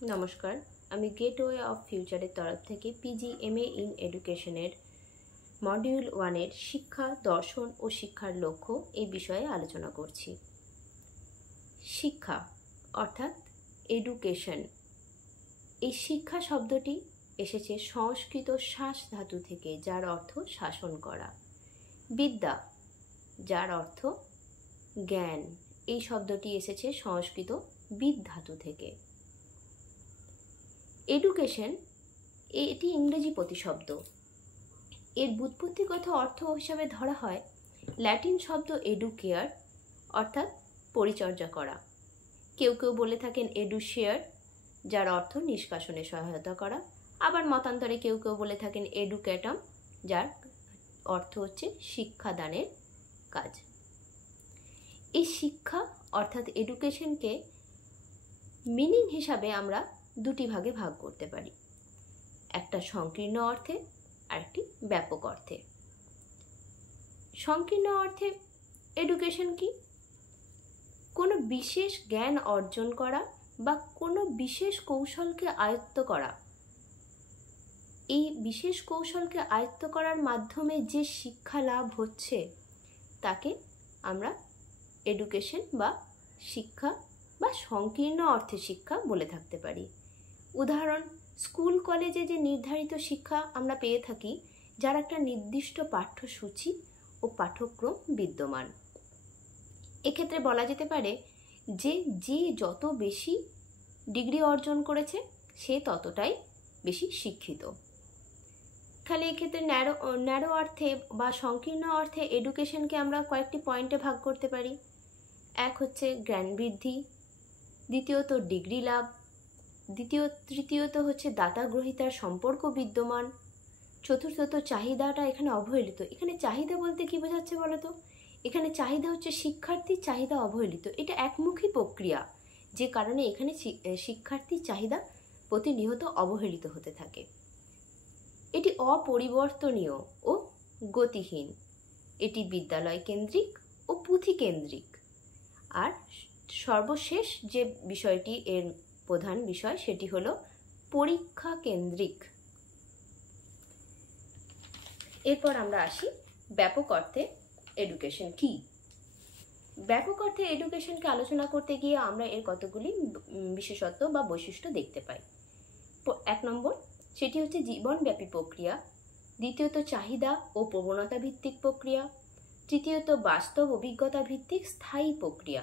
নমস্কার, আমি gateway of ফিউচারের তরফ থেকে PGMA ইন এডুকেশনের মডিউল 1-এর শিক্ষা, দর্শন ও শিক্ষার লক্ষ্য এই বিষয়ে আলোচনা করছি। শিক্ষা অর্থাৎ এডুকেশন, এই শিক্ষা শব্দটি এসেছে সংস্কৃত শাস ধাতু থেকে, যার অর্থ শাসন করা। বিদ্যা, যার অর্থ জ্ঞান, এই শব্দটি এসেছে সংস্কৃত বিদ ধাতু থেকে। এডুকেশন এটি ইংরেজি প্রতিশব্দ। এর ব্যুৎপত্তিগত অর্থ হিসাবে ধরা হয় ল্যাটিন শব্দ এডুকেয়ার, অর্থাৎ পরিচর্যা করা। কেউ কেউ বলে থাকেন এডুশেয়ার, যার অর্থ নিষ্কাশনে সহায়তা করা। আবার মতান্তরে কেউ কেউ বলে থাকেন এডুকেটাম, যার অর্থ হচ্ছে শিক্ষাদানের কাজ। এই শিক্ষা অর্থাৎ এডুকেশনকে মিনিং হিসাবে আমরা দুটি ভাগে ভাগ করতে পারি, একটা সংকীর্ণ অর্থে আর একটি ব্যাপক অর্থে। সংকীর্ণ অর্থে এডুকেশন কি? কোনো বিশেষ জ্ঞান অর্জন করা বা কোনো বিশেষ কৌশলকে আয়ত্ত করা। এই বিশেষ কৌশলকে আয়ত্ত করার মাধ্যমে যে শিক্ষা লাভ হচ্ছে তাকে আমরা এডুকেশন বা শিক্ষা বা সংকীর্ণ অর্থে শিক্ষা বলে থাকতে পারি। উদাহরণ, স্কুল কলেজে যে নির্ধারিত শিক্ষা আমরা পেয়ে থাকি, যার একটা নির্দিষ্ট পাঠ্যসূচি ও পাঠ্যক্রম বিদ্যমান। এক্ষেত্রে বলা যেতে পারে যে যত বেশি ডিগ্রি অর্জন করেছে সে ততটাই বেশি শিক্ষিত। তাহলে এক্ষেত্রে ন্যারো অর্থে বা সংকীর্ণ অর্থে এডুকেশনকে আমরা কয়েকটি পয়েন্টে ভাগ করতে পারি। এক হচ্ছে জ্ঞান বৃদ্ধি, দ্বিতীয়ত ডিগ্রি লাভ, তৃতীয়ত হচ্ছে দাতা গ্রহীতার সম্পর্ক বিদ্যমান, চতুর্থত চাহিদাটা এখানে অবহেলিত। এখানে চাহিদা বলতে কি বোঝাচ্ছে বলো তো? এখানে চাহিদা হচ্ছে শিক্ষার্থীর চাহিদা অবহেলিত। এটা একমুখী প্রক্রিয়া, যে কারণে এখানে শিক্ষার্থীর চাহিদা প্রতিনিয়ত অবহেলিত হতে থাকে। এটি অপরিবর্তনীয় ও গতিহীন। এটি বিদ্যালয় কেন্দ্রিক ও পুঁথি কেন্দ্রিক। আর সর্বশেষ যে বিষয়টি এর প্রধান বিষয়, সেটি হলো পরীক্ষা কেন্দ্রিক। এরপর আমরা আসি ব্যাপক অর্থে এডুকেশন কি। ব্যাপক অর্থে এডুকেশনকে আলোচনা করতে গিয়ে আমরা এর কতগুলি বিশেষত্ব বা বৈশিষ্ট্য দেখতে পাই। 1 নম্বর, সেটি হচ্ছে জীবনব্যাপী প্রক্রিয়া। দ্বিতীয়ত চাহিদা ও প্রবণতা ভিত্তিক প্রক্রিয়া। তৃতীয়ত বাস্তব অভিজ্ঞতা ভিত্তিক স্থায়ী প্রক্রিয়া।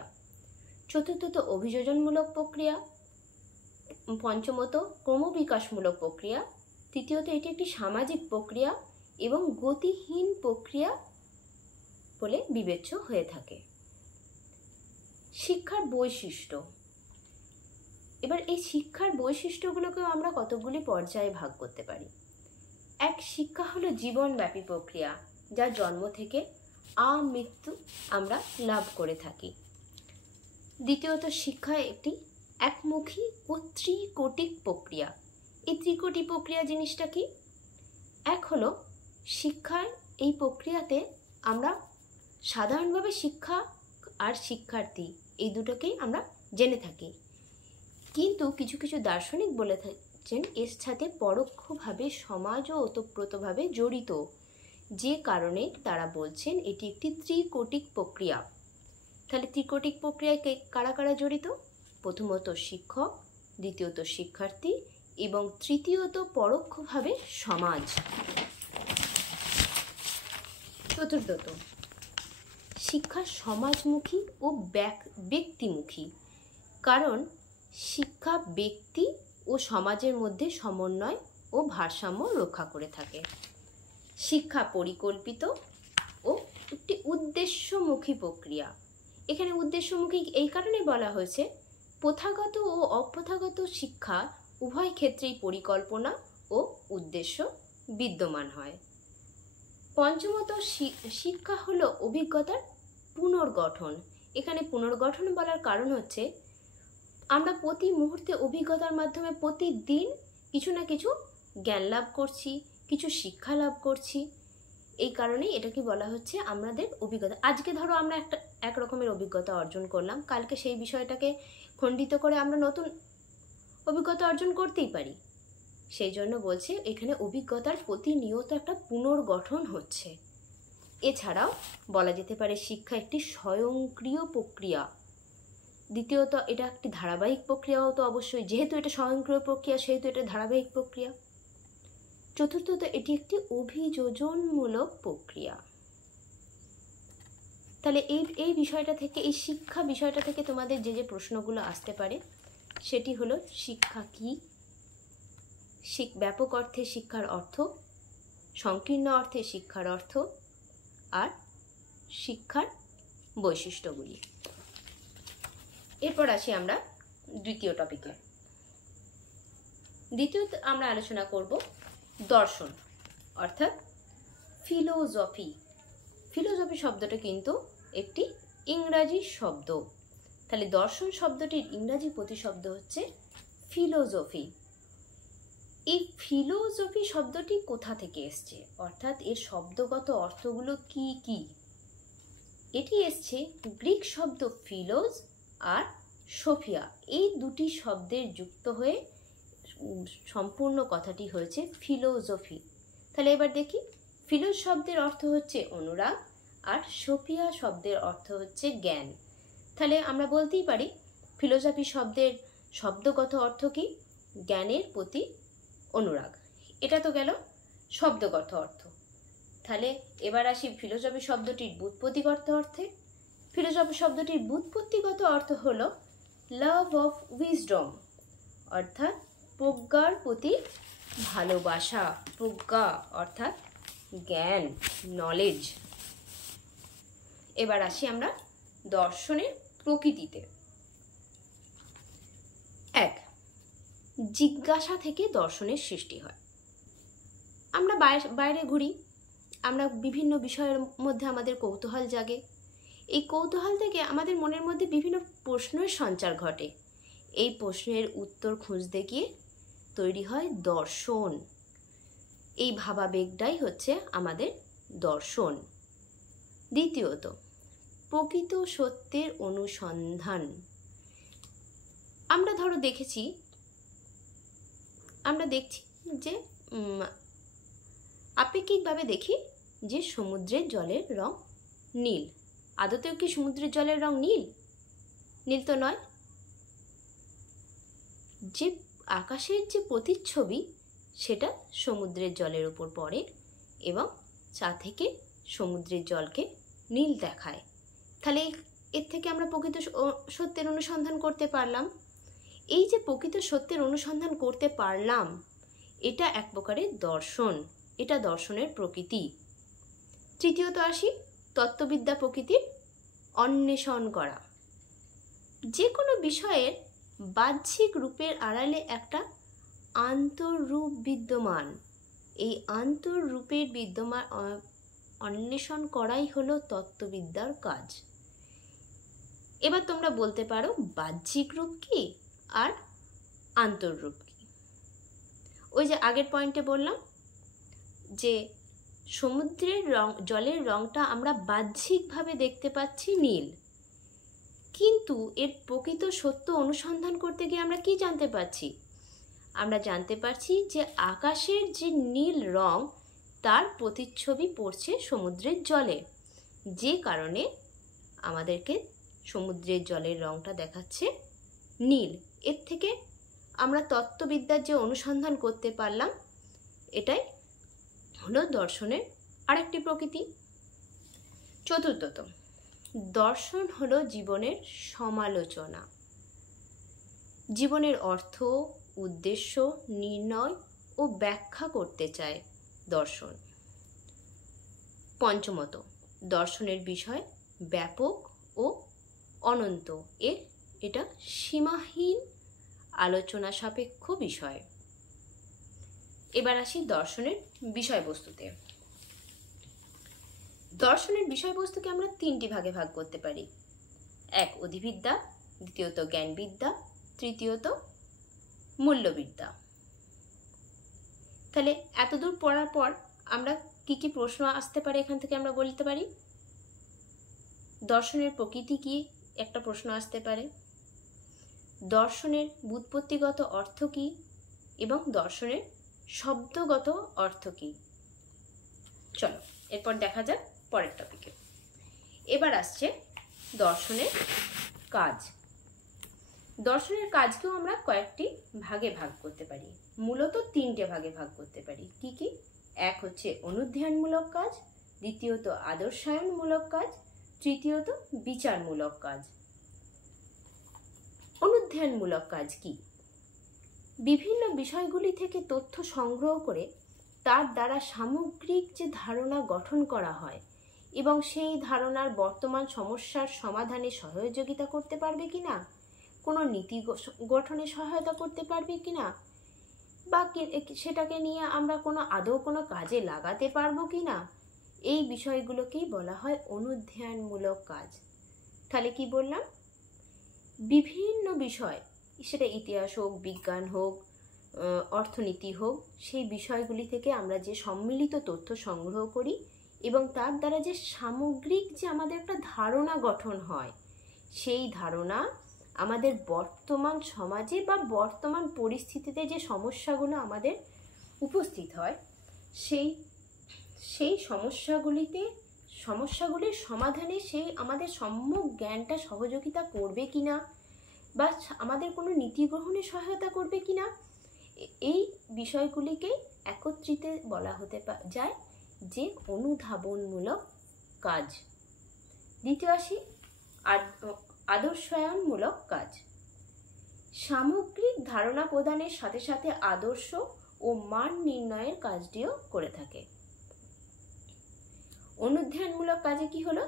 চতুর্থত অভিযোজনমূলক প্রক্রিয়া। পঞ্চমত ক্রমবিকাশমূলক প্রক্রিয়া। তৃতীয়ত এটি একটি সামাজিক প্রক্রিয়া এবং গতিহীন প্রক্রিয়া বলে বিবেচ্য হয়ে থাকে। শিক্ষার বৈশিষ্ট্য। এবার এই শিক্ষার বৈশিষ্ট্যগুলোকেও আমরা কতগুলি পর্যায়ে ভাগ করতে পারি। এক, শিক্ষা হলো জীবনব্যাপী প্রক্রিয়া, যা জন্ম থেকে আমৃত্যু আমরা লাভ করে থাকি। দ্বিতীয়ত, শিক্ষা একটি একমুখী ও ত্রিকোটিক প্রক্রিয়া। এই ত্রিকোটি প্রক্রিয়া জিনিসটা কি? এক হলো শিক্ষার এই প্রক্রিয়াতে আমরা সাধারণভাবে শিক্ষা আর শিক্ষার্থী এই দুটোকেই আমরা জেনে থাকি, কিন্তু কিছু কিছু দার্শনিক বলে থাকেন এর সাথে পরোক্ষভাবে সমাজও ওতপ্রোতভাবে জড়িত, যে কারণে তারা বলছেন এটি একটি ত্রিকোটিক প্রক্রিয়া। তাহলে ত্রিকোটিক প্রক্রিয়ায় কারা কারা জড়িত? প্রথমত শিক্ষক, দ্বিতীয়ত শিক্ষার্থী এবং তৃতীয়ত পরোক্ষভাবে সমাজ। চতুর্থত, শিক্ষা সমাজমুখী ও ব্যক্তিমুখী, কারণ শিক্ষা ব্যক্তি ও সমাজের মধ্যে সমন্বয় ও ভারসাম্য রক্ষা করে থাকে। শিক্ষা পরিকল্পিত ও একটি উদ্দেশ্যমুখী প্রক্রিয়া। এখানে উদ্দেশ্যমুখী এই কারণে বলা হয়েছে, প্রথাগত ও অপ্রথাগত শিক্ষা উভয় ক্ষেত্রেই পরিকল্পনা ও উদ্দেশ্য বিদ্যমান হয়। পঞ্চমত, শিক্ষা হলো অভিজ্ঞতার পুনর্গঠন। এখানে পুনর্গঠন বলার কারণ হচ্ছে আমরা প্রতি মুহূর্তে অভিজ্ঞতার মাধ্যমে প্রতিদিন কিছু না কিছু জ্ঞান লাভ করছি, কিছু শিক্ষা লাভ করছি। এই কারণেই এটাকে বলা হচ্ছে আমাদের অভিজ্ঞতা। আজকে ধরো আমরা এক রকমের অভিজ্ঞতা অর্জন করলাম, কালকে সেই বিষয়টাকে খণ্ডিত করে আমরা নতুন অভিজ্ঞতা অর্জন করতেই পারি। সেই জন্য বলছে এখানে অভিজ্ঞতার প্রতিনিয়ত একটা পুনর্গঠন হচ্ছে। এছাড়াও বলা যেতে পারে শিক্ষা একটি স্বয়ংক্রিয় প্রক্রিয়া। দ্বিতীয়ত এটা একটি ধারাবাহিক প্রক্রিয়াও তো অবশ্যই, যেহেতু এটা স্বয়ংক্রিয় প্রক্রিয়া সেহেতু এটা ধারাবাহিক প্রক্রিয়া। চতুর্থত এটি একটি অভিযোজনমূলক প্রক্রিয়া। তাহলে এই বিষয়টা থেকে, এই শিক্ষা বিষয়টা থেকে তোমাদের যে প্রশ্নগুলো আসতে পারে সেটি হলো শিক্ষা কি, ব্যাপক অর্থে শিক্ষার অর্থ, সংকীর্ণ অর্থে শিক্ষার অর্থ, আর শিক্ষার বৈশিষ্ট্যগুলি। এরপর আসি আমরা দ্বিতীয় টপিকে। দ্বিতীয়ত আমরা আলোচনা করব দর্শন অর্থাৎ ফিলোজফি। ফিলোজফি শব্দটা কিন্তু একটি ইংরাজি শব্দ। তাহলে দর্শন শব্দটির ইংরাজি প্রতিশব্দ হচ্ছে ফিলোজফি। এই ফিলোজফি শব্দটি কোথা থেকে এসছে, অর্থাৎ এর শব্দগত অর্থগুলো কি কি? এটি এসছে গ্রিক শব্দ ফিলোজ আর সোফিয়া, এই দুটি শব্দের যুক্ত হয়ে সম্পূর্ণ কথাটি হয়েছে ফিলোজফি। তাহলে এবার দেখি, ফিলোজ শব্দের অর্থ হচ্ছে অনুরাগ আর সোফিয়া শব্দের অর্থ হচ্ছে জ্ঞান। তাহলে আমরা বলতেই পারি ফিলোজফি শব্দের শব্দগত অর্থ কি? জ্ঞানের প্রতি অনুরাগ। এটা তো গেল শব্দগত অর্থ। তাহলে এবার আসি ফিলোজফি শব্দটির ব্যুৎপত্তিগত অর্থে। ফিলোজফি শব্দটির ব্যুৎপত্তিগত অর্থ হলো লাভ অফ উইজডম, অর্থাৎ প্রজ্ঞার প্রতি ভালোবাসা। প্রজ্ঞা অর্থাৎ জ্ঞান, নলেজ। এবার আসি আমরা দর্শনের প্রকৃতিতে। এক, জিজ্ঞাসা থেকে দর্শনের সৃষ্টি হয়। আমরা বাইরে ঘুরি, আমরা বিভিন্ন বিষয়ের মধ্যে আমাদের কৌতূহল জাগে। এই কৌতূহল থেকে আমাদের মনের মধ্যে বিভিন্ন প্রশ্নের সঞ্চার ঘটে। এই প্রশ্নের উত্তর খুঁজতে গিয়ে তৈরি হয় দর্শন। এই ভাবাবেগটাই হচ্ছে আমাদের দর্শন। দ্বিতীয়ত, প্রকৃত সত্যের অনুসন্ধান। আমরা ধরো আমরা দেখছি যে আপেক্ষিকভাবে দেখি যে সমুদ্রের জলের রং নীল। আদতেও কি সমুদ্রের জলের রং নীল? নীল তো নয়। যে আকাশের যে প্রতিচ্ছবি সেটা সমুদ্রের জলের উপর পড়ে এবং চা থেকে সমুদ্রের জলকে নীল দেখায়। তাহলে এর থেকে আমরা প্রকৃত সত্যের অনুসন্ধান করতে পারলাম। এই যে প্রকৃত সত্যের অনুসন্ধান করতে পারলাম, এটা এক প্রকারের দর্শন, এটা দর্শনের প্রকৃতি। তৃতীয়ত আসি তত্ত্ববিদ্যা প্রকৃতির অন্বেষণ করা। যে কোনো বিষয়ের বাহ্যিক রূপের আড়ালে একটা আন্তর্রূপ বিদ্যমান। এই আন্তর্রূপের বিদ্যমান অন্বেষণ করাই হলো তত্ত্ববিদ্যার কাজ। এবার তোমরা বলতে পারো বাহ্যিক রূপ কি আর আন্তর্রূপ কি? ওই যে আগের পয়েন্টে বললাম যে সমুদ্রের জলের রংটা আমরা বাহ্যিকভাবে দেখতে পাচ্ছি নীল, কিন্তু এর প্রকৃত সত্য অনুসন্ধান করতে গিয়ে আমরা কি জানতে পারছি? আমরা জানতে পারছি যে আকাশের যে নীল রং তার প্রতিচ্ছবি পড়ছে সমুদ্রের জলে, যে কারণে আমাদেরকে সমুদ্রের জলের রংটা দেখাচ্ছে নীল। এর থেকে আমরা তত্ত্ববিদ্যার যে অনুসন্ধান করতে পারলাম, এটাই হলো দর্শনের আরেকটি প্রকৃতি। চতুর্থত, দর্শন হলো জীবনের সমালোচনা। জীবনের অর্থ, উদ্দেশ্য নির্ণয় ও ব্যাখ্যা করতে চায় দর্শন। পঞ্চমত, দর্শনের বিষয় ব্যাপক ও অনন্ত। এটা সীমাহীন আলোচনা সাপেক্ষ বিষয়। এবার আসি দর্শনের বিষয়বস্তুতে। দর্শনের বিষয়বস্তুকে আমরা তিনটি ভাগে ভাগ করতে পারি। এক, অধিবিদ্যা, দ্বিতীয়ত জ্ঞানবিদ্যা, তৃতীয়ত মূল্যবিদ্যা। তাহলে এতদূর পড়ার পর আমরা কি কি প্রশ্ন আসতে পারে এখান থেকে আমরা বলতে পারি। দর্শনের প্রকৃতি কি একটা প্রশ্ন আসতে পারে। দর্শনের ব্যুৎপত্তিগত অর্থ কী এবং দর্শনের শব্দগত অর্থ কী। চলো এরপর দেখা যাক পরের টপিকে। এবার আসছে দর্শনের কাজ। দর্শনের কাজকেও আমরা কয়েকটি ভাগে ভাগ করতে পারি, মূলত তিনটে ভাগে ভাগ করতে পারি। কি কি? এক হচ্ছে অনুধ্যানমূলক কাজ, দ্বিতীয়ত আদর্শায়নমূলক কাজ, তৃতীয়ত বিচারমূলক কাজ। অনুধ্যানমূলক কাজ কি? বিভিন্ন বিষয়গুলি থেকে তথ্য সংগ্রহ করে তার দ্বারা সামগ্রিক যে ধারণা গঠন করা হয় এবং সেই ধারণার বর্তমান সমস্যার সমাধানে সহযোগিতা করতে পারবে কিনা, কোনো নীতি গঠনে সহায়তা করতে পারবে কিনা, বা সেটাকে নিয়ে আমরা আদৌ কোনো কাজে লাগাতে পারবো কিনা, এই বিষয়গুলোকেই বলা হয় অনুধ্যানমূলক কাজ। তাহলে কি বললাম? বিভিন্ন বিষয়, সেটা ইতিহাস হোক, বিজ্ঞান হোক, অর্থনীতি হোক, সেই বিষয়গুলি থেকে আমরা যে সম্মিলিত তথ্য সংগ্রহ করি এবং তার দ্বারা যে সামগ্রিক যে আমাদের একটা ধারণা গঠন হয়, সেই ধারণা আমাদের বর্তমান সমাজে বা বর্তমান পরিস্থিতিতে যে সমস্যাগুলো আমাদের উপস্থিত হয়, সেই সমস্যাগুলির সমাধানে সেই আমাদের সম্যক জ্ঞানটা সহযোগিতা করবে কিনা, বা আমাদের কোনো নীতি গ্রহণে সহায়তা করবে কিনা, এই বিষয়গুলিকেই একত্রিতে বলা হতে যায় যে অনুধাবনমূলক কাজ। দ্বিতীয় আসি আদর্শায়নমূলক কাজ। সামগ্রিক ধারণা প্রদানের সাথে সাথে আদর্শ ও মান নির্ণয়ের কাজটিও করে থাকে। অনুধ্যানমূলক কাজে কি হলো?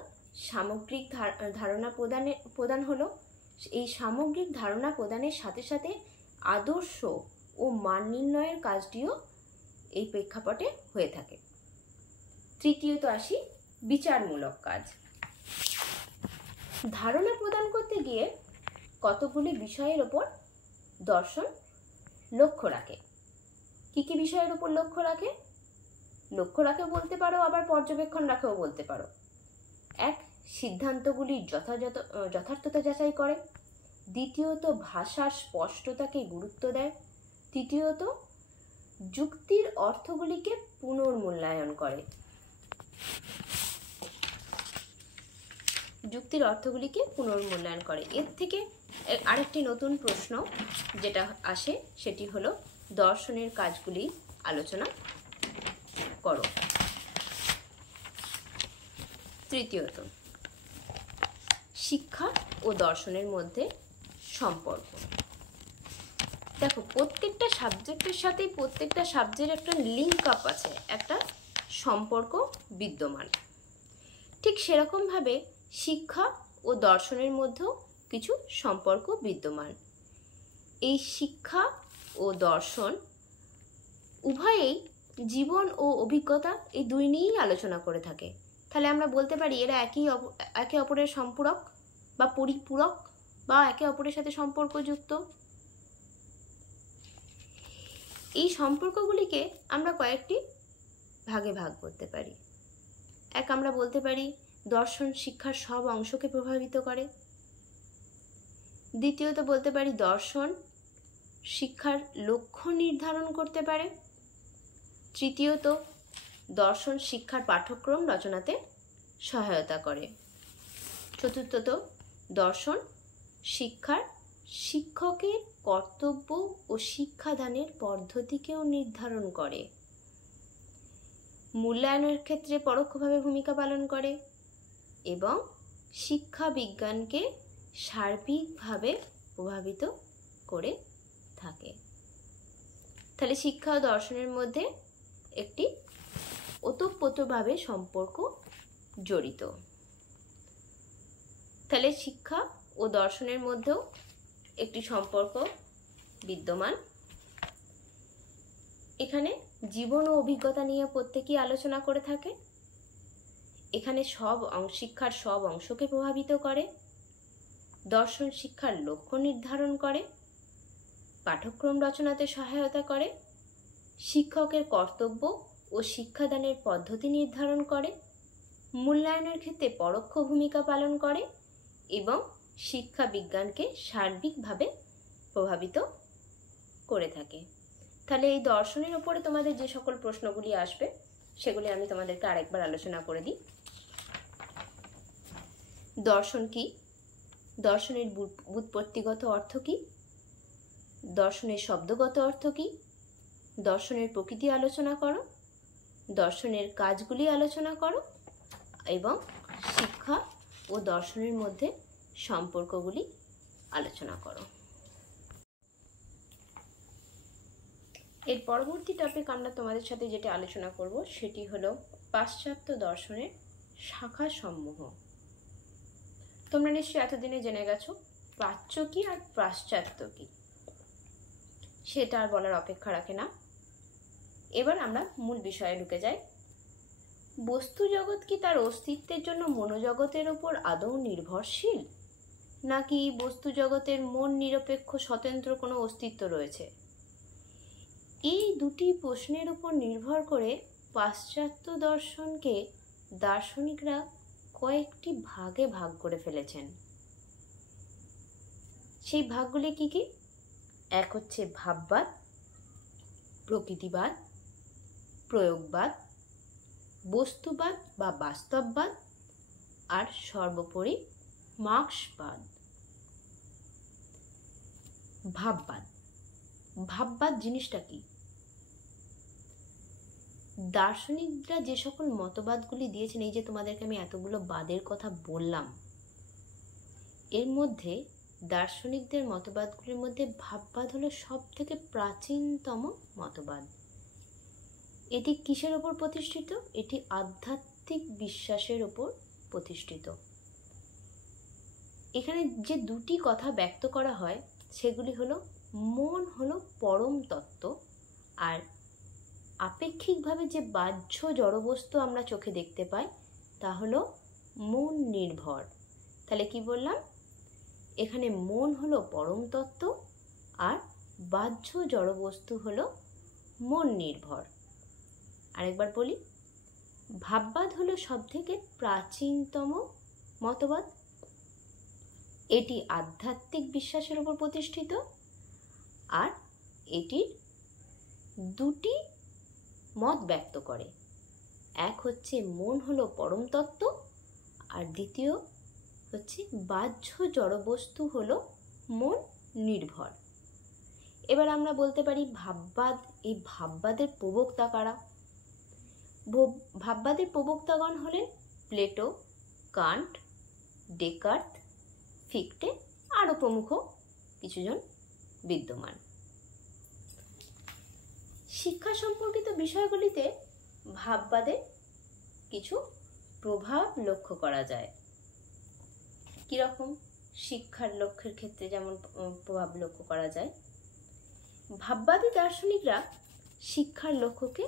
সামগ্রিক ধারণা প্রদান হলো। এই সামগ্রিক ধারণা প্রদানের সাথে সাথে আদর্শ ও মান নির্ণয়ের কাজটিও এই প্রেক্ষাপটে হয়ে থাকে। তৃতীয়ত আসি বিচারমূলক কাজ। ধারণা প্রদান করতে গিয়ে কতগুলি বিষয়ের ওপর দর্শন লক্ষ্য রাখে। কি কি বিষয়ের উপর লক্ষ্য রাখে? লক্ষ্য রাখে বলতে পারো, আবার পর্যবেক্ষণ রাখেও বলতে পারো। এক, সিদ্ধান্তগুলির যথার্থতা যাচাই করে। দ্বিতীয়ত, ভাষার স্পষ্টতাকে গুরুত্ব দেয়। তৃতীয়ত, যুক্তির অর্থগুলিকে পুনর্মূল্যায়ন করে। এর থেকে আরেকটি নতুন প্রশ্ন যেটা আসে সেটি হলো দর্শনের কাজগুলি আলোচনা করো। তৃতীয়ত, শিক্ষা ও দর্শনের মধ্যে সম্পর্ক। দেখো, প্রত্যেকটা সাবজেক্টের সাথে প্রত্যেকটা সাবজেক্টের একটা লিঙ্ক আপ আছে, একটা সম্পর্ক বিদ্যমান। ঠিক সেরকমভাবে শিক্ষা ও দর্শনের মধ্যেও কিছু সম্পর্ক বিদ্যমান। এই শিক্ষা ও দর্শন উভয়েই জীবন ও অভিজ্ঞতা, এই দুই নিয়েই আলোচনা করে থাকে। তাহলে আমরা বলতে পারি এরা একে অপরের সম্পূরক বা পরিপূরক, বা একে অপরের সাথে সম্পর্কযুক্ত। এই সম্পর্কগুলিকে আমরা কয়েকটি ভাগে ভাগ করতে পারি। এক, আমরা বলতে পারি দর্শন শিক্ষার সব অংশকে প্রভাবিত করে। দ্বিতীয়ত বলতে পারি দর্শন শিক্ষার লক্ষ্য নির্ধারণ করতে পারে। তৃতীয়ত, দর্শন শিক্ষার পাঠ্যক্রম রচনাতে সহায়তা করে। চতুর্থত, দর্শন শিক্ষকের কর্তব্য ও শিক্ষাদানের পদ্ধতিকেও নির্ধারণ করে। মূল্যায়নের ক্ষেত্রে পরোক্ষভাবে ভূমিকা পালন করে এবং শিক্ষা বিজ্ঞানকে সার্বিকভাবে প্রভাবিত করে থাকে। তাহলে শিক্ষা ও দর্শনের মধ্যে একটি ওতপ্রোতভাবে সম্পর্ক জড়িত। তাহলে শিক্ষা ও দর্শনের মধ্যেও একটি সম্পর্ক বিদ্যমান। এখানে জীবন ও অভিজ্ঞতা নিয়ে প্রত্যেকেই আলোচনা করে থাকে। এখানে শিক্ষার সব অংশকে প্রভাবিত করে। দর্শন শিক্ষার লক্ষ্য নির্ধারণ করে, পাঠ্যক্রম রচনাতে সহায়তা করে, শিক্ষকের কর্তব্য ও শিক্ষাদানের পদ্ধতি নির্ধারণ করে, মূল্যায়নের ক্ষেত্রে পরোক্ষ ভূমিকা পালন করে এবং শিক্ষা বিজ্ঞানকে সার্বিকভাবে প্রভাবিত করে থাকে। তাহলে এই দর্শনের উপরে তোমাদের যে সকল প্রশ্নগুলি আসবে সেগুলি আমি তোমাদেরকে আরেকবার আলোচনা করে দিই। দর্শন কি? দর্শনের ব্যুৎপত্তিগত অর্থ কি? দর্শনের শব্দগত অর্থ কি? দর্শনের প্রকৃতি আলোচনা করো, দর্শনের কাজগুলি আলোচনা করো এবং শিক্ষা ও দর্শনের মধ্যে সম্পর্কগুলি আলোচনা করো। এর পরবর্তী টপিক আমরা তোমাদের সাথে যেটা আলোচনা করব সেটি হলো পাশ্চাত্য দর্শনের শাখা সমূহ। তোমরা নিশ্চয়ই এতদিনে জেনে গেছো প্রাচ্য কি আর পাশ্চাত্য কি, সেটা আর বলার অপেক্ষা রাখে না। এবার আমরা মূল বিষয়ে ঢুকে যাই। বস্তু জগৎ কি তার অস্তিত্বের জন্য মনোজগতের উপর আদৌ নির্ভরশীল, নাকি বস্তু জগতের মন নিরপেক্ষ স্বতন্ত্র কোনো অস্তিত্ব রয়েছে? এই দুটি প্রশ্নের উপর নির্ভর করে পাশ্চাত্য দর্শনকে দার্শনিকরা কয়েকটি ভাগে ভাগ করে ফেলেছেন। সেই ভাগগুলি কি কি? এক হচ্ছে ভাববাদ, প্রকৃতিবাদ, প্রয়োগবাদ, বস্তুবাদ বা বাস্তববাদ, আর সর্বোপরি মার্ক্সবাদ। ভাববাদ। ভাববাদ জিনিসটা কি? দার্শনিকরা যে সকল মতবাদগুলি দিয়েছেন, এই যে তোমাদেরকে আমি এতগুলো বাদের কথা বললাম, এর মধ্যে দার্শনিকদের মতবাদগুলির মধ্যে ভাববাদ হলো সব থেকে প্রাচীনতম মতবাদ। এটি কিসের ওপর প্রতিষ্ঠিত? এটি আধ্যাত্মিক বিশ্বাসের ওপর প্রতিষ্ঠিত। এখানে যে দুটি কথা ব্যক্ত করা হয় সেগুলি হলো মন হলো পরম তত্ত্ব, আর আপেক্ষিকভাবে যে বাহ্য জড়বস্তু আমরা চোখে দেখতে পাই তা হলো মন নির্ভর। তাহলে কি বললাম? এখানে মন হলো পরম তত্ত্ব আর বাহ্য জড়বস্তু হলো মন নির্ভর। আরেকবার বলি, ভাববাদ হলো সবথেকে প্রাচীনতম মতবাদ। এটি আধ্যাত্মিক বিশ্বাসের উপর প্রতিষ্ঠিত, আর এটির দুটি মত ব্যক্ত করে। এক হচ্ছে মন হলো পরম তত্ত্ব, আর দ্বিতীয় হচ্ছে বাহ্য জড়বস্তু হলো মন নির্ভর। এবার আমরা বলতে পারি ভাববাদ। এই ভাববাদের প্রবক্তা কারা? ভাববাদের প্রবক্তাগণ হলেন প্লেটো, কান্ট, ডেকার্ত, ফিক্টে, আরও প্রমুখ কিছুজন বিদ্যমান। শিক্ষা সম্পর্কিত বিষয়গুলিতে ভাববাদের কিছু প্রভাব লক্ষ্য করা যায়। কিরকম? শিক্ষার লক্ষ্যের ক্ষেত্রে যেমন প্রভাব লক্ষ্য করা যায়, ভাববাদী দার্শনিকরা শিক্ষার লক্ষ্যকে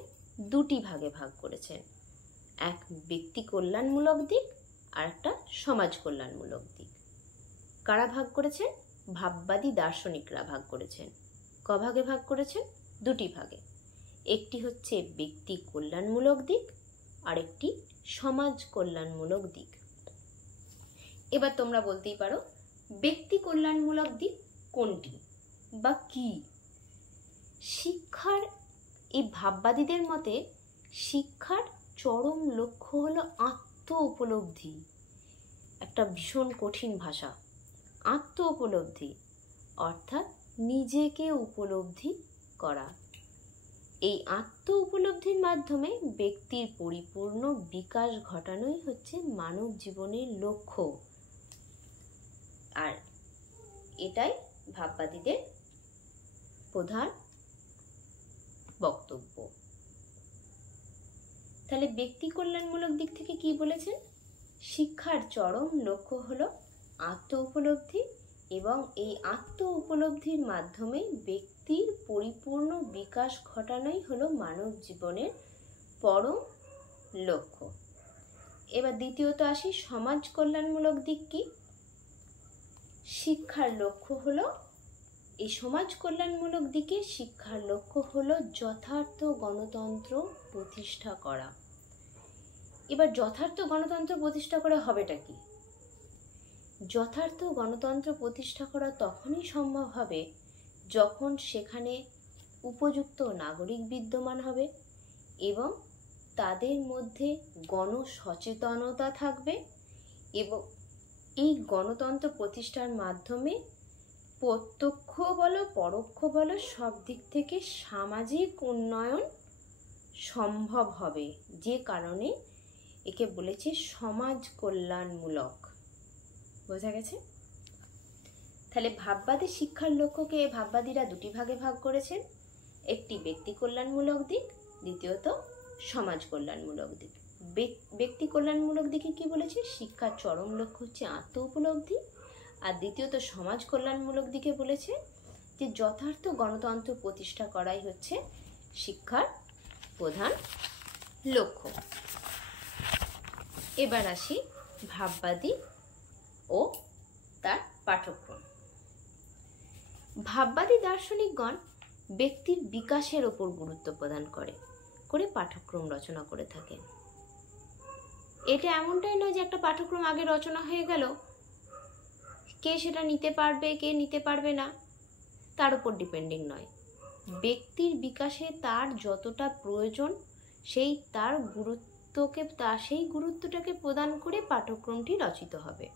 দুটি ভাগে ভাগ করেছেন। এক ব্যক্তি কল্যাণমূলক দিক আর একটা সমাজ কল্যাণমূলক দিক। কারা ভাগ করেছেন? ভাববাদী দার্শনিকরা ভাগ করেছেন। ক ভাগে ভাগ করেছেন? দুটি ভাগে। একটি হচ্ছে ব্যক্তি কল্যাণমূলক দিক, আর একটি সমাজ কল্যাণমূলক দিক। এবার তোমরা বলতেই পারো ব্যক্তি কল্যাণমূলক দিক কোনটি বা কি? শিক্ষার, এই ভাববাদীদের মতে শিক্ষার চরম লক্ষ্য হলো আত্ম উপলব্ধি। একটা ভীষণ কঠিন ভাষা। আত্ম উপলব্ধি অর্থাৎ নিজেকে উপলব্ধি করা। এই আত্ম উপলব্ধির মাধ্যমে ব্যক্তির পরিপূর্ণ বিকাশ ঘটানোই হচ্ছে মানব জীবনের লক্ষ্য। আর এটাই ভাববাদীদের প্রধান বক্তব্য। তাহলে ব্যক্তি কল্যাণমূলক দিক থেকে কি বলেছেন? শিক্ষার চরম লক্ষ্য হলো আত্ম উপলব্ধি, এবং এই আত্ম উপলব্ধির মাধ্যমে ব্যক্তির পরিপূর্ণ বিকাশ ঘটানোই হলো মানব জীবনের পরম লক্ষ্য। এবার দ্বিতীয়ত আসি সমাজ কল্যাণমূলক দিক কি? শিক্ষার লক্ষ্য হলো, এই সমাজ কল্যাণমূলক দিকে শিক্ষার লক্ষ্য হলো যথার্থ গণতন্ত্র প্রতিষ্ঠা করা। এবার যথার্থ গণতন্ত্র প্রতিষ্ঠা করা হবেটা কি? যথার্থ গণতন্ত্র প্রতিষ্ঠা করা তখনই সম্ভব হবে যখন সেখানে উপযুক্ত নাগরিক বিদ্যমান হবে এবং তাদের মধ্যে গণসচেতনতা থাকবে এবং এই গণতন্ত্র প্রতিষ্ঠার মাধ্যমে প্রত্যক্ষ বলো পরোক্ষ বলো সব দিক থেকে সামাজিক উন্নয়ন সম্ভব হবে, যে কারণে একে বলেছে সমাজ কল্যাণমূলক। বোঝা গেছে? তাহলে ভাববাদী শিক্ষার লক্ষ্যকে ভাববাদীরা দুটি ভাগে ভাগ করেছেন, একটি ব্যক্তি কল্যাণমূলক দিক, দ্বিতীয়ত সমাজ কল্যাণমূলক দিক। ব্যক্তি কল্যাণমূলক দিকে কি বলেছে? শিক্ষার চরম লক্ষ্য হচ্ছে আত্ম উপলব্ধি, আর দ্বিতীয়ত সমাজ কল্যাণমূলক দিকে বলেছে যে যথার্থ গণতন্ত্র প্রতিষ্ঠা করাই হচ্ছে শিক্ষার প্রধান লক্ষ্য। এবার আসি ভাববাদী ও তার পাঠ্যক্রম। ভাববাদী দার্শনিকগণ ব্যক্তির বিকাশের ওপর গুরুত্ব প্রদান করে পাঠ্যক্রম রচনা করে থাকেন। এটা এমনটাই নয় যে একটা পাঠ্যক্রম আগে রচনা হয়ে গেল, কে সেটা নিতে পারবে কে নিতে পারবে না তার উপর ডিপেন্ডিং নয়। ব্যক্তির বিকাশে তার যতটা প্রয়োজন সেই গুরুত্বটাকে প্রদান করে পাঠ্যক্রমটি রচিত হবে।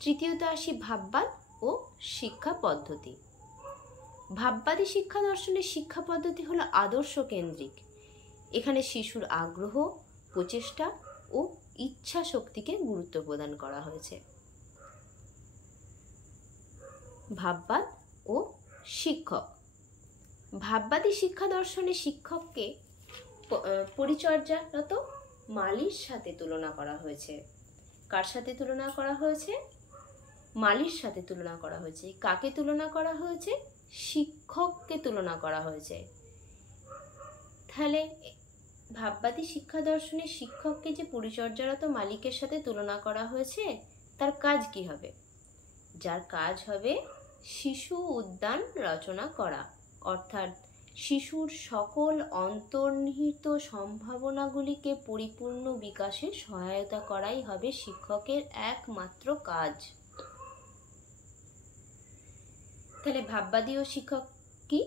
তৃতীয়ত আসি ভাববাদ ও শিক্ষা পদ্ধতি। ভাববাদী শিক্ষা দর্শনের শিক্ষা পদ্ধতি হলো আদর্শ কেন্দ্রিক। এখানে শিশুর আগ্রহ, প্রচেষ্টা ও ইচ্ছা শক্তিকে গুরুত্ব প্রদান করা হয়েছে। ভাববাদ ও শিক্ষক। ভাববাদী শিক্ষা দর্শনে শিক্ষককে পরিচর্যারত মালির সাথে তুলনা করা হয়েছে। কার সাথে তুলনা করা হয়েছে? মালির সাথে তুলনা করা হয়েছে। কাকে তুলনা করা হয়েছে? শিক্ষককে তুলনা করা হয়েছে। তাহলে ভাববাদী শিক্ষা দর্শনে শিক্ষককে যে পরিচর্যারত মালিকের সাথে তুলনা করা হয়েছে, তার কাজ কি হবে? যার কাজ হবে শিশু উদ্যান রচনা করা, অর্থাৎ শিশুর সকল অন্তর্নিহিত সম্ভাবনাগুলিকে পরিপূর্ণ বিকাশে সহায়তা করাই হবে শিক্ষকের একমাত্র কাজ। তাহলে ভাববাদী ও শিক্ষক কি?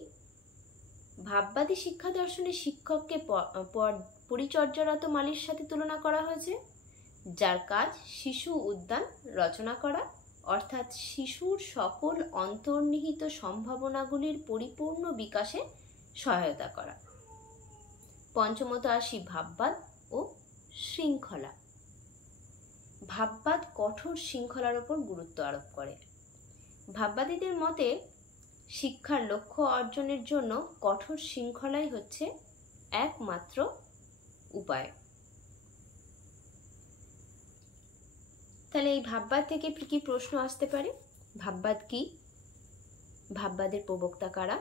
ভাববাদী শিক্ষা দর্শনে শিক্ষককে পরিচর্যারত মালির সাথে তুলনা করা হয়েছে, যার কাজ শিশু উদ্যান রচনা করা, অর্থাৎ শিশুর সকল অন্তর্নিহিত সম্ভাবনাগুলির পরিপূর্ণ বিকাশে সহায়তা করা। পঞ্চমত আসি ভাববাদ ও শৃঙ্খলা। ভাববাদ কঠোর শৃঙ্খলার উপর গুরুত্ব আরোপ করে। ভাববাদীদের মতে শিক্ষার লক্ষ্য অর্জনের জন্য কঠোর শৃঙ্খলাই হচ্ছে একমাত্র উপায়। তাহলে এই ভাববাদ থেকে কি প্রশ্ন আসতে পারে? ভাববাদ কি? ভাববাদের প্রবক্তা কারা?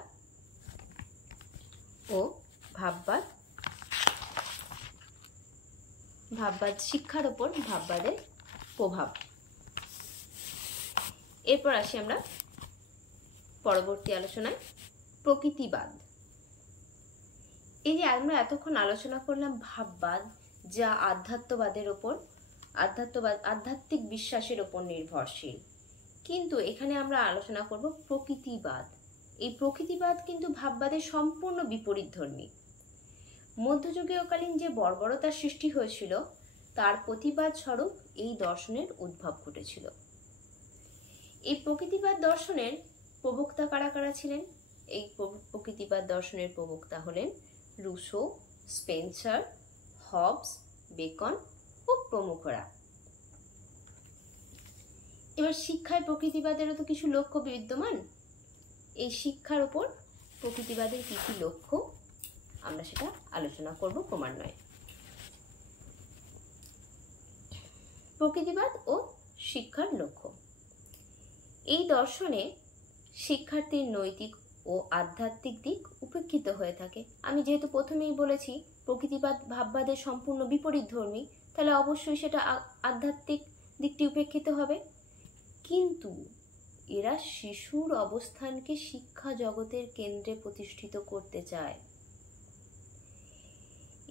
ও ভাববাদ শিক্ষার উপর ভাববাদের প্রভাব। এরপর আসি আমরা পরবর্তী আলোচনায় প্রকৃতিবাদ। এই যে আমরা এতক্ষণ আলোচনা করলাম ভাববাদ, যা আধ্যাত্মিক বিশ্বাসের উপর নির্ভরশীল, কিন্তু এখানে আমরা আলোচনা করব প্রকৃতিবাদ। এই প্রকৃতিবাদ কিন্তু ভাববাদের সম্পূর্ণ বিপরীতধর্মী। মধ্যযুগীয়কালীন যে বর্বরতার সৃষ্টি হয়েছিল তার প্রতিবাদ স্বরূপ এই দর্শনের উদ্ভব ঘটেছিল। এই প্রকৃতিবাদ দর্শনের প্রবক্তা কারা কারা ছিলেন? এই প্রকৃতিবাদ দর্শনের প্রবক্তা হলেন রুসো, স্পেন্সার, হবস, বেকন ও প্রমুখরা। এবার শিক্ষায় প্রকৃতিবাদেরও তো কিছু লক্ষ্য বিদ্যমান। এই শিক্ষার উপর প্রকৃতিবাদের কি কি লক্ষ্য আমরা সেটা আলোচনা করব ক্রমান্বয়ে। প্রকৃতিবাদ ও শিক্ষার লক্ষ্য। এই দর্শনে শিক্ষার্থীর নৈতিক ও আধ্যাত্মিক দিক উপেক্ষিত হয়ে থাকে। আমি যেহেতু প্রথমেই বলেছি প্রকৃতিবাদ ভাববাদের সম্পূর্ণ বিপরীতধর্মী, তাহলে অবশ্যই সেটা আধ্যাত্মিক দিকটি উপেক্ষিত হবে। কিন্তু এরা শিশুর অবস্থানকে শিক্ষা জগতের কেন্দ্রে প্রতিষ্ঠিত করতে চায়।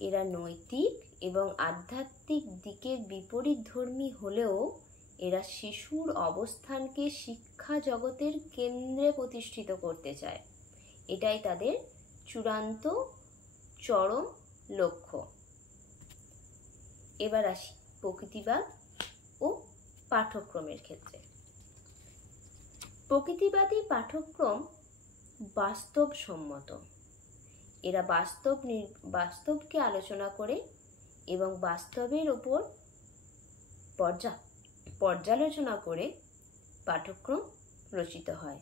এরা নৈতিক এবং আধ্যাত্মিক দিকের বিপরীতধর্মী হলেও এরা শিশুর অবস্থানকে শিক্ষা জগতের কেন্দ্রে প্রতিষ্ঠিত করতে চায়। এটাই তাদের চূড়ান্ত চরম লক্ষ্য। এবার আসি প্রকৃতিবাদ ও পাঠ্যক্রমের ক্ষেত্রে। প্রকৃতিবাদী পাঠ্যক্রম বাস্তবসম্মত। এরা বাস্তবকে আলোচনা করে এবং বাস্তবের ওপর পর্যালোচনা করে পাঠ্যক্রম রচিত হয়।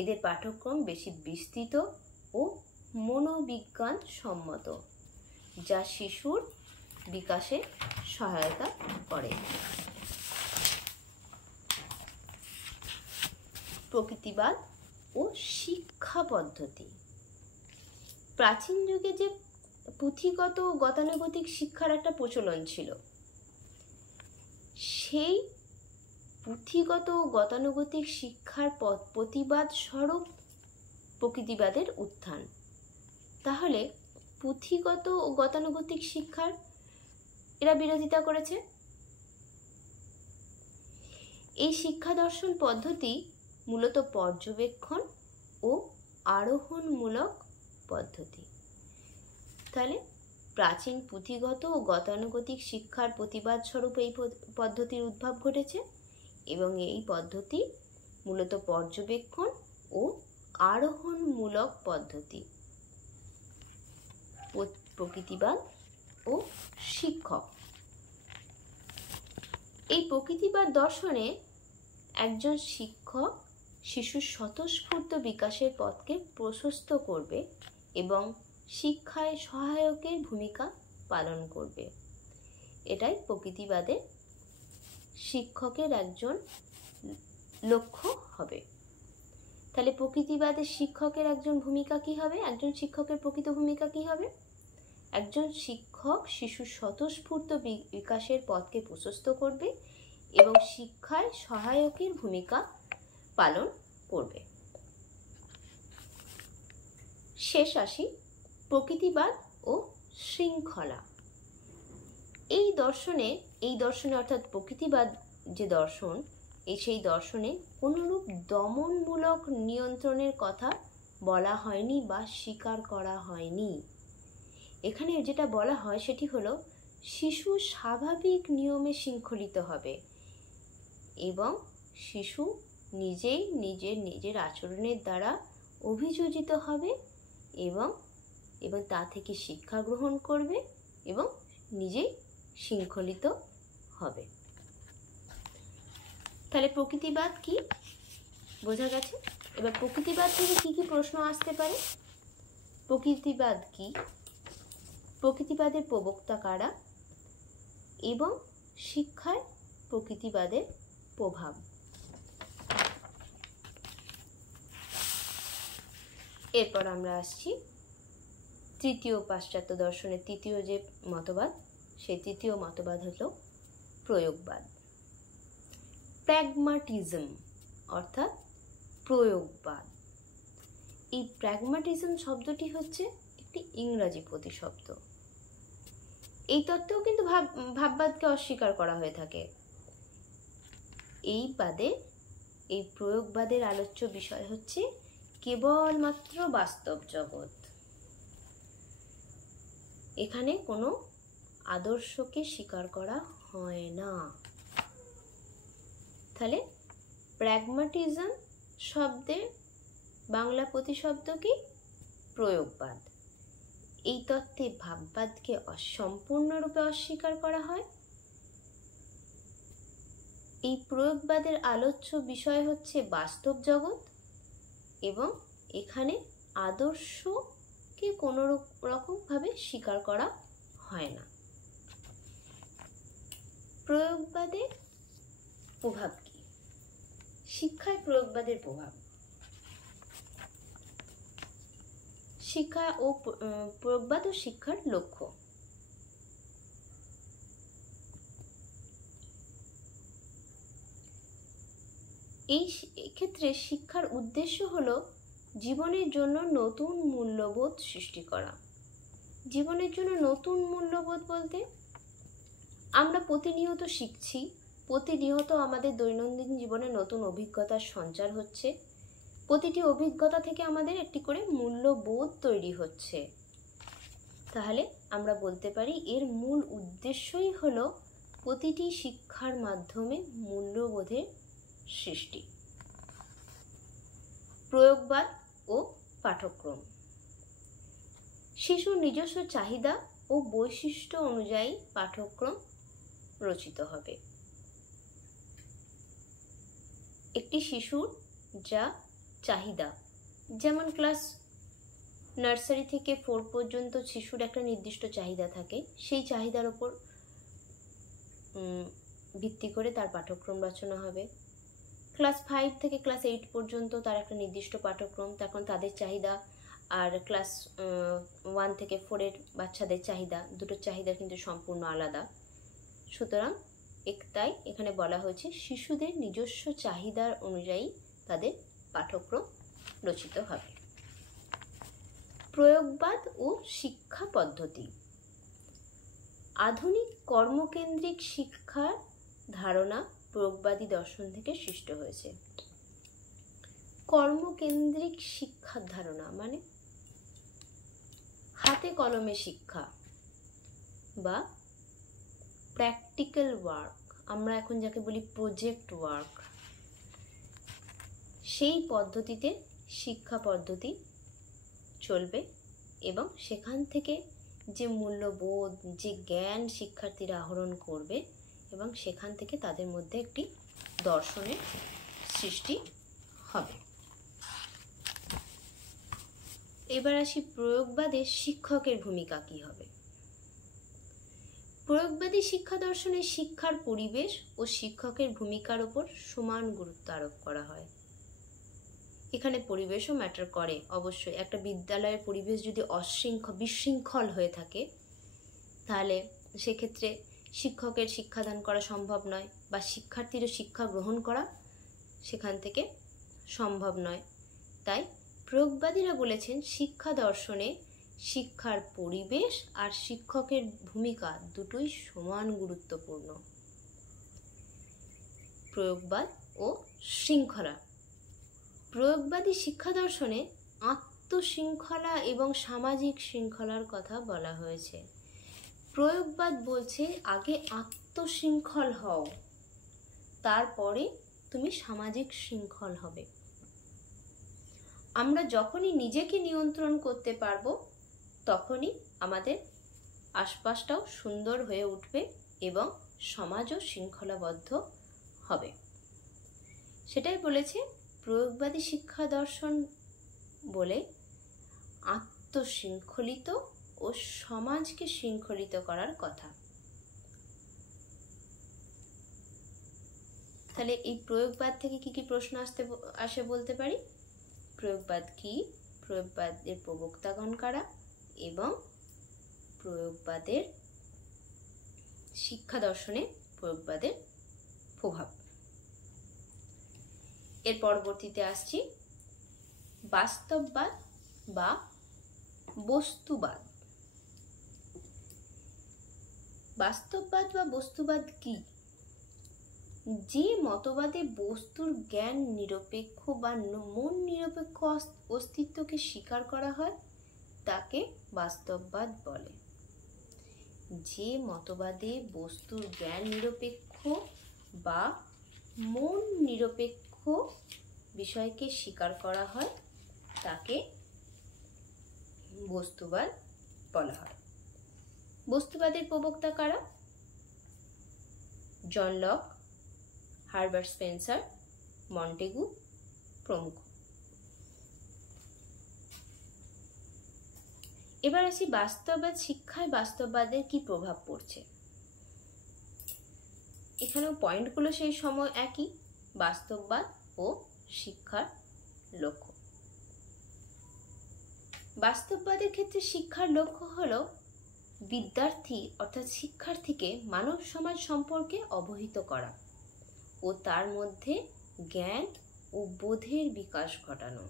এদের পাঠ্যক্রম বেশি বিস্তৃত ও মনোবিজ্ঞান সম্মত, যা শিশুর বিকাশে সহায়তা করে। প্রকৃতিবাদ ও শিক্ষা পদ্ধতি। প্রাচীন যুগে যে পুঁথিগত ও গতানুগতিক শিক্ষার একটা প্রচলন ছিল, সেই পুঁথিগত ও গতানুগতিক শিক্ষার প্রতিবাদ স্বরূপ প্রকৃতিবাদের উত্থান। তাহলে পুঁথিগত ও গতানুগতিক শিক্ষার এরা বিরোধিতা করেছে। এই শিক্ষা দর্শন পদ্ধতি মূলত পর্যবেক্ষণ ও আরোহণমূলক পদ্ধতি। তাহলে প্রাচীন পুঁথিগত ও গতানুগতিক শিক্ষার প্রতিবাদ স্বরূপ এই পদ্ধতির উদ্ভব ঘটেছে এবং এই পদ্ধতি মূলত পর্যবেক্ষণ ও আরোহণমূলক পদ্ধতি। প্রকৃতিবাদ ও শিক্ষক। এই প্রকৃতিবাদ দর্শনে একজন শিক্ষক শিশুর স্বতঃস্ফূর্ত বিকাশের পথকে প্রশস্ত করবে এবং শিক্ষায় সহায়কের ভূমিকা পালন করবে। এটাই প্রকৃতিবাদে শিক্ষকের একজন লক্ষ্য হবে। তাহলে প্রকৃতিবাদের শিক্ষকের একজন ভূমিকা কি হবে? একজন শিক্ষকের প্রকৃত ভূমিকা কি হবে? একজন শিক্ষক শিশুর স্বতঃস্ফূর্ত বিকাশের পথকে প্রশস্ত করবে এবং শিক্ষায় সহায়কের ভূমিকা পালন করবে। শেষ আসি প্রকৃতিবাদ ও শৃঙ্খলা। এই দর্শনে অর্থাৎ প্রকৃতিবাদ যে দর্শন, সেই দর্শনে কোনরূপ দমনমূলক নিয়ন্ত্রণের কথা বলা হয়নি বা স্বীকার করা হয়নি। এখানে যেটা বলা হয় সেটি হলো শিশু স্বাভাবিক নিয়মে শৃঙ্খলিত হবে এবং শিশু নিজেই নিজের আচরণের দ্বারা অভিযোজিত হবে এবং তা থেকে শিক্ষা গ্রহণ করবে এবং নিজেই শৃঙ্খলিত হবে। তাহলে প্রকৃতিবাদ কি বোঝা গেছে। এবার প্রকৃতিবাদ থেকে কি কি প্রশ্ন আসতে পারে? প্রকৃতিবাদ কি, প্রকৃতিবাদের প্রবক্তা কারা এবং শিক্ষায় প্রকৃতিবাদের প্রভাব। এরপর আমরা আসছি তৃতীয় পাশ্চাত্য দর্শনের তৃতীয় যে মতবাদ, সেই তৃতীয় মতবাদ হলো প্রয়োগবাদ। প্র্যাগমাটিজম অর্থাৎ প্রয়োগবাদ। এই প্র্যাগমাটিজম শব্দটি হচ্ছে একটি ইংরাজি প্রতিশব্দ। এই তত্ত্বেও কিন্তু ভাববাদকে অস্বীকার করা হয়ে থাকে। এই প্রয়োগবাদের আলোচ্য বিষয় হচ্ছে কেবলমাত্র বাস্তব জগৎ। এখানে কোনো আদর্শকে স্বীকার করা হয় না। তাহলে প্র্যাগমাটিজম শব্দের বাংলা প্রতিশব্দ কি? প্রয়োগবাদ। এই তত্ত্বে ভাববাদকে সম্পূর্ণরূপে অস্বীকার করা হয়। এই প্রয়োগবাদের আলোচ্য বিষয় হচ্ছে বাস্তব জগৎ এবং এখানে আদর্শকে কোনো রকমভাবে স্বীকার করা হয় না। প্রয়োগবাদের প্রভাব কি? শিক্ষায় প্রয়োগবাদের প্রভাব। শিক্ষা ও প্রয়োগবাদ ও শিক্ষার লক্ষ্য। এই ক্ষেত্রে শিক্ষার উদ্দেশ্য হলো জীবনের জন্য নতুন মূল্যবোধ সৃষ্টি করা। জীবনের জন্য নতুন মূল্যবোধ বলতে আমরা প্রতিনিয়ত শিখছি, প্রতিনিয়ত আমাদের দৈনন্দিন জীবনে নতুন অভিজ্ঞতার সঞ্চার হচ্ছে। প্রতিটি অভিজ্ঞতা থেকে আমাদের একটি করে মূল্যবোধ তৈরি হচ্ছে। তাহলে আমরা বলতে পারি এর মূল উদ্দেশ্যই হলো প্রতিটি শিক্ষার মাধ্যমে মূল্যবোধের সৃষ্টি। প্রয়োগবাদ ও পাঠ্যক্রম। শিশুর নিজস্ব চাহিদা ও বৈশিষ্ট্য অনুযায়ী পাঠ্যক্রম রচিত হবে। একটি শিশুর যা চাহিদা, যেমন ক্লাস নার্সারি থেকে 4 পর্যন্ত শিশুর একটা নির্দিষ্ট চাহিদা থাকে, সেই চাহিদার ওপর ভিত্তি করে তার পাঠ্যক্রম রচনা হবে। ক্লাস 5 থেকে ক্লাস 8 পর্যন্ত তার একটা নির্দিষ্ট পাঠ্যক্রম, তখন তাদের চাহিদা, আর ক্লাস 1 থেকে 4 বাচ্চাদের চাহিদা, দুটোর চাহিদা কিন্তু সম্পূর্ণ আলাদা। সুতরাং তাই এখানে বলা হয়েছে শিশুদের নিজস্ব চাহিদার অনুযায়ী তাদের পাঠ্যক্রম রচিত হবে। প্রয়োগবাদ ও শিক্ষা পদ্ধতি। আধুনিক কর্মকেন্দ্রিক শিক্ষার ধারণা প্রয়োগবাদী দর্শন থেকে সৃষ্ট হয়েছে। কর্মকেন্দ্রিক শিক্ষার ধারণা মানে হাতে কলমে শিক্ষা বা প্র্যাকটিক্যাল ওয়ার্ক, আমরা এখন যাকে বলি প্রজেক্ট ওয়ার্ক, সেই পদ্ধতিতে শিক্ষা পদ্ধতি চলবে এবং সেখান থেকে যে মূল্যবোধ, যে জ্ঞান শিক্ষার্থীরা আহরণ করবে এবং সেখান থেকে তাদের মধ্যে একটি দর্শনের সৃষ্টি হবে। এবার আসি প্রয়োগবাদে শিক্ষকের ভূমিকা কী হবে। প্রয়োগবাদী শিক্ষা দর্শনে শিক্ষার পরিবেশ ও শিক্ষকের ভূমিকার উপর সমান গুরুত্ব আরোপ করা হয়। এখানে পরিবেশও ম্যাটার করে অবশ্যই। একটা বিদ্যালয়ের পরিবেশ যদি বিশৃঙ্খল হয়ে থাকে তাহলে সেক্ষেত্রে শিক্ষকের শিক্ষাদান করা সম্ভব নয় বা শিক্ষার্থীরও শিক্ষা গ্রহণ করা সেখান থেকে সম্ভব নয়। তাই প্রয়োগবাদীরা বলেছেন শিক্ষা দর্শনে শিক্ষার পরিবেশ আর শিক্ষকের ভূমিকা দুটোই সমান গুরুত্বপূর্ণ। প্রয়োগবাদ ও শৃঙ্খলা। প্রয়োগবাদী শিক্ষা দর্শনে আত্মশৃঙ্খলা এবং সামাজিক শৃঙ্খলার কথা বলা হয়েছে। প্রয়োগবাদ বলছে আগে আত্মশৃঙ্খল হও, তারপরে তুমি সামাজিক শৃঙ্খল হবে। আমরা যখনই নিজেকে নিয়ন্ত্রণ করতে পারবো তখনই আমাদের আশপাশটাও সুন্দর হয়ে উঠবে এবং সমাজও শৃঙ্খলাবদ্ধ হবে। সেটাই বলেছে প্রয়োগবাদী শিক্ষা দর্শন বলে আত্মশৃঙ্খলিত ও সমাজকে শৃঙ্খলিত করার কথা। তাহলে এই প্রয়োগবাদ থেকে কি কি প্রশ্ন আসে বলতে পারি। প্রয়োগবাদ কি, প্রয়োগবাদের প্রবক্তাগণ কারা এবং প্রয়োগবাদের শিক্ষা দর্শনে প্রয়োগবাদের প্রভাব। এর পরবর্তীতে আসছি বাস্তববাদ বা বস্তুবাদ। বাস্তববাদ বা বস্তুবাদ কি? যে মতবাদে বস্তুর জ্ঞান নিরপেক্ষ বা মন নিরপেক্ষ অস্তিত্বকে স্বীকার করা হয় তাকে বাস্তববাদ বলে। যে মতবাদে বস্তুর জ্ঞান নিরপেক্ষ বা মন নিরপেক্ষ বিষয়কে স্বীকার করা হয় তাকে বস্তুবাদ বলা হয়। বস্তুবাদের প্রবক্তা কারা? John Locke, Herbert Spencer, Montague প্রমুখ। এবার আসি বাস্তববাদ শিক্ষায় বাস্তববাদের কি প্রভাব পড়ছে। এখানেও পয়েন্টগুলো সেই সময় একই, বাস্তববাদ ও শিক্ষার লক্ষ্য। বাস্তববাদের ক্ষেত্রে শিক্ষার লক্ষ্য হলো বিদ্যার্থী অর্থাৎ শিক্ষার্থীকে মানব সমাজ সম্পর্কে অবহিত করা ও তার মধ্যে জ্ঞান ও বোধের বিকাশ ঘটানো।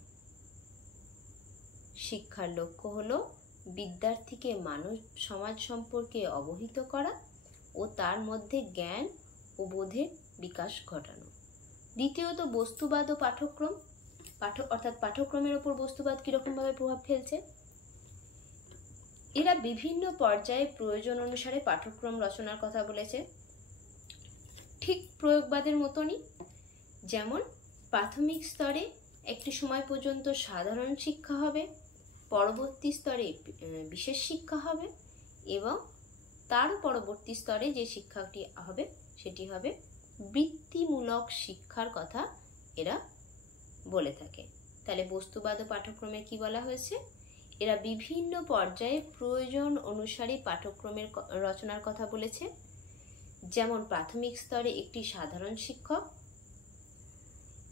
শিক্ষার লক্ষ্য হলো বিদ্যার্থীকে মানব সমাজ সম্পর্কে অবহিত করা ও তার মধ্যে জ্ঞান ও বোধের বিকাশ ঘটানো। দ্বিতীয়ত বস্তুবাদ ও পাঠ্যক্রম। অর্থাৎ পাঠ্যক্রমের ওপর বস্তুবাদ কীরকমভাবে প্রভাব ফেলছে। এরা বিভিন্ন পর্যায়ে প্রয়োজন অনুসারে পাঠ্যক্রম রচনার কথা বলেছে, ঠিক প্রয়োগবাদের মতনই। যেমন প্রাথমিক স্তরে একটি সময় পর্যন্ত সাধারণ শিক্ষা হবে, পরবর্তী স্তরে বিশেষ শিক্ষা হবে এবং তার পরবর্তী স্তরে যে শিক্ষাটি হবে সেটি হবে বৃত্তিমূলক শিক্ষার কথা এরা বলে থাকে। তাহলে বস্তুবাদ ও পাঠ্যক্রমে কি বলা হয়েছে? এরা বিভিন্ন পর্যায়ে প্রয়োজন অনুসারে পাঠ্যক্রমের রচনার কথা বলেছে। যেমন প্রাথমিক স্তরে একটি সাধারণ শিক্ষক,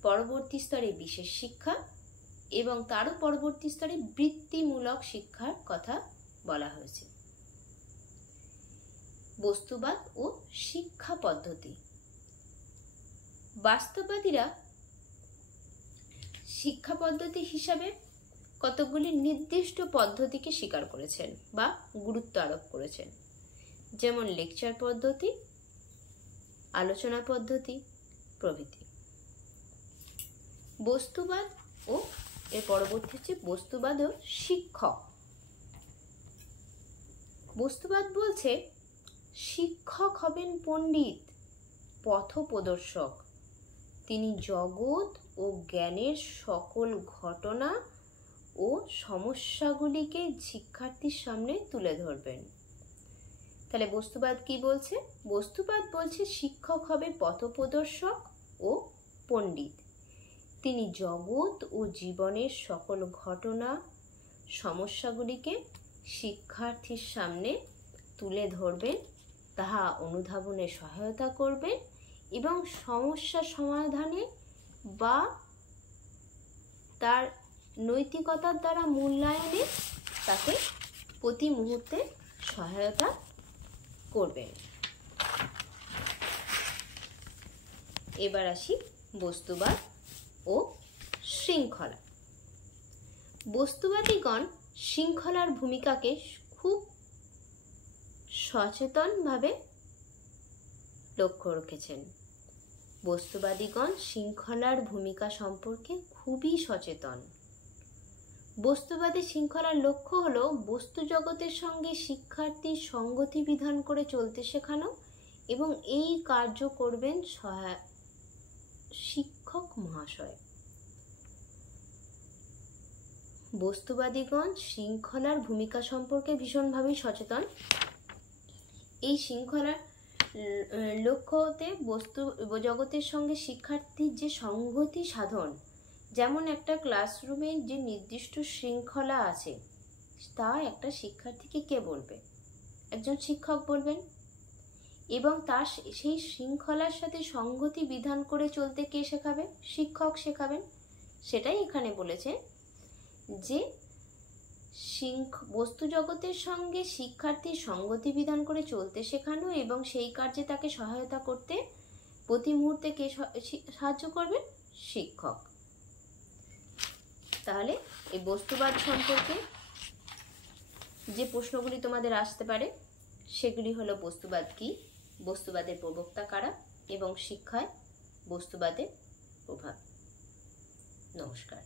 পরবর্তী স্তরে বিশেষ শিক্ষা এবং তারও পরবর্তী স্তরে বৃত্তিমূলক শিক্ষার কথা বলা হয়েছে। বস্তুবাদ ও শিক্ষা পদ্ধতি। বাস্তববাদীরা শিক্ষা পদ্ধতি হিসাবে কতগুলি নির্দিষ্ট পদ্ধতিকে স্বীকার করেছেন বা গুরুত্ব আরোপ করেছেন। যেমন লেকচার পদ্ধতি, আলোচনা পদ্ধতি প্রভৃতি। বস্তুবাদ ও এর পরবর্তী হচ্ছে বস্তুবাদ ও শিক্ষক। বস্তুবাদ বলছে শিক্ষক হবেন পণ্ডিত, পথপ্রদর্শক। তিনি জগৎ ও জ্ঞানের সকল ঘটনা ও সমস্যাগুলিকে শিক্ষার্থীর সামনে তুলে ধরবেন। তাহলে বস্তুবাদ কি বলছে? বস্তুবাদ বলছে শিক্ষক হবে পথপ্রদর্শক ও পণ্ডিত। তিনি জগৎ ও জীবনের সকল ঘটনা সমস্যাগুলিকে শিক্ষার্থীর সামনে তুলে ধরবেন, তাহা অনুধাবনে সহায়তা করবেন এবং সমস্যা সমাধানে বা তার নৈতিকতার দ্বারা মূল্যায়নে তাকে প্রতি মুহূর্তে সহায়তা করবেন। এবার আসি বস্তুবাদ ও শৃঙ্খলা। বস্তুবাদীগণ শৃঙ্খলার ভূমিকাকে খুব সচেতনভাবে লক্ষ্য রেখেছেন। বস্তুবাদীগণ শৃঙ্খলার ভূমিকা সম্পর্কে খুবই সচেতন। বস্তুবাদী শৃঙ্খলার লক্ষ্য হলো বস্তু জগতের সঙ্গে শিক্ষার্থীর সংগতি বিধান করে চলতে শেখানো এবং এই কার্য করবেন শিক্ষক মহাশয়। বস্তুবাদীগণ শৃঙ্খলার ভূমিকা সম্পর্কে ভীষণভাবে সচেতন। এই শৃঙ্খলার লক্ষ্য হতে বস্তু জগতের সঙ্গে শিক্ষার্থীর যে সংগতি সাধন, যেমন একটা ক্লাসরুমে যে নির্দিষ্ট শৃঙ্খলা আছে তা একটা শিক্ষার্থীকে কে বলবে? একজন শিক্ষক বলবেন। এবং তার সেই শৃঙ্খলার সাথে সংগতি বিধান করে চলতে কে শেখাবে? শিক্ষক শেখাবেন। সেটাই এখানে বলেছে যে বস্তু জগতের সঙ্গে শিক্ষার্থীর সংগতি বিধান করে চলতে শেখানো এবং সেই কার্যে তাকে সহায়তা করতে প্রতি মুহূর্তে কে সাহায্য করবেন? শিক্ষক। তাহলে এই বস্তুবাদ সম্পর্কে যে প্রশ্নগুলি তোমাদের আসতে পারে সেগুলি হলো বস্তুবাদ কি, বস্তুবাদের প্রবক্তা কারা এবং শিক্ষায় বস্তুবাদের প্রভাব। নমস্কার।